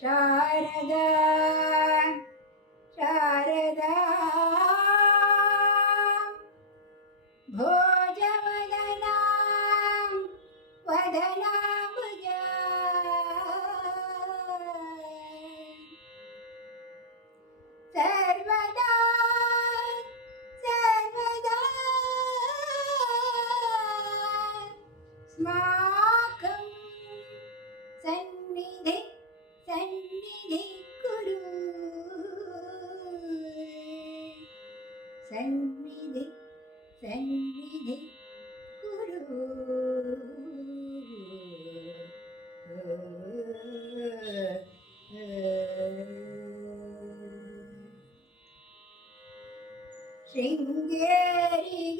शारदा शारदा भोजवदनां वदनाम्बुजा सर्वदा सर्वदा स्मा സന്നിധി കുരു സന്നിധി സന്നിധി കുരു.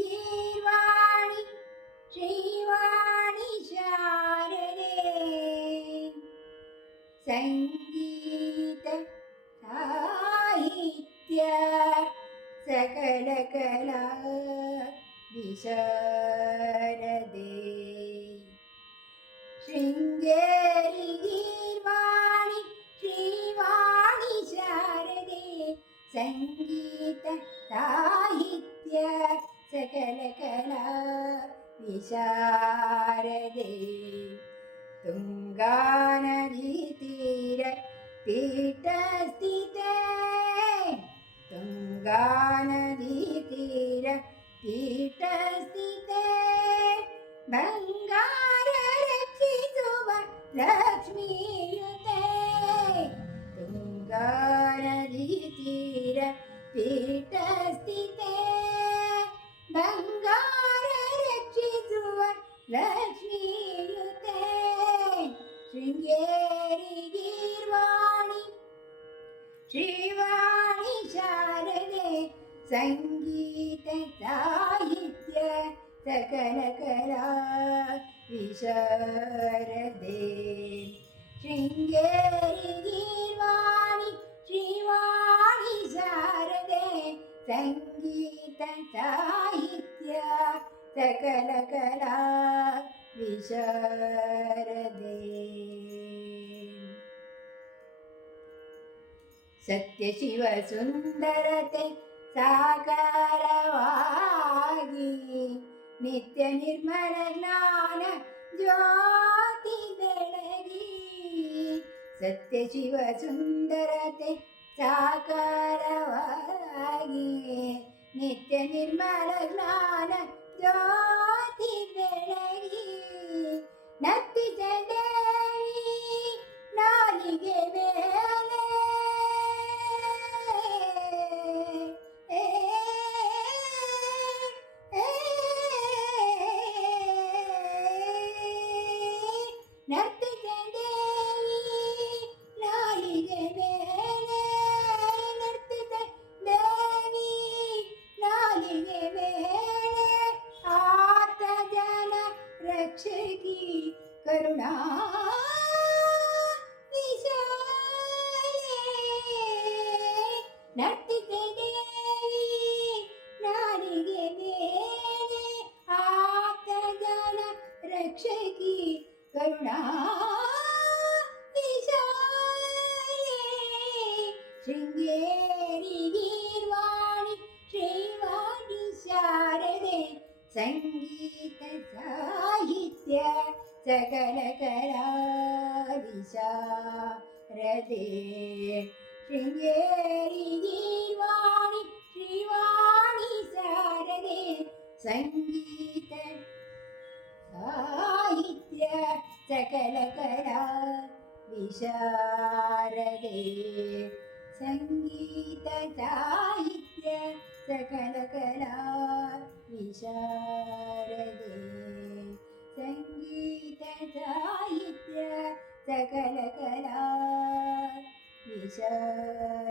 ശൃംഗേരിഗീർവാണി ശ്രീവാണി ശാരദേ. സംഗീത സകലകല വിശാരദേ ശൃംഗേരി ഗീർവാണി ശ്രീവാണി ശാരദേ. സംഗീത സാഹിത്യ സകലകല വിശാരദേ തുംഗാനദീതീര പീഠസ്ഥിതേ गङ्गा नदीतीर पीठ अस्ति ते बङ्गार रक्षी ऋते गङ्गा नदीतीर पीठ अस्ति ते बङ्गार रक्षितु लक्ष्मी ते श्रृङ्गेरि गीर्वाणि श्रीवाणी सङ्गीतताहित्य सकलकला विशारदे शृङ्गेरि गीर्वाणि श्रीवाणि शारदे। सङ्गीतताहित्य सकलकला विशारदे सत्यशिवसुन्दरते ಸಾಗರವಾಗಿ ನಿತ್ಯ ನಿರ್ಮಲ ಜ್ಞಾನ ಜ್ಯೋತಿ ಬೆಳಗಿ ಸತ್ಯ ಶಿವ ಸುಂದರತೆ ಸಾಕಾರವಾಗಿ ನಿತ್ಯ ನಿರ್ಮಲ ಜ್ಞಾನ ಜ್ಯೋತಿ ಬೆಳಗಿ ನತ್ತಿ ಚಂದ ನರ್ತಿತ ದೇವಿ ನಾಲಿಗೆ ಮೇಲೆ ನರ್ತಿತ ದೇವಿ ನಾಲಿಗೆ ಮೇಲೆ ಆತ ಜನ ರಕ್ಷಕಿ ಕರುಣಾ ವಿಶಾಲೆ ನರ್ತಿತ ದೇವಿ ನಾಲಿಗೆ ಮೇಲೆ സകലകലാവിശാരദേ ശൃംഗേരി ഗീർവാണി ശ്രീവാണി ശാരദേ. സംഗീത സാഹിത്യ സകലകലാ സംഗീത സാഹിത്യ സകലകലാ സകല കല വിശാരദേ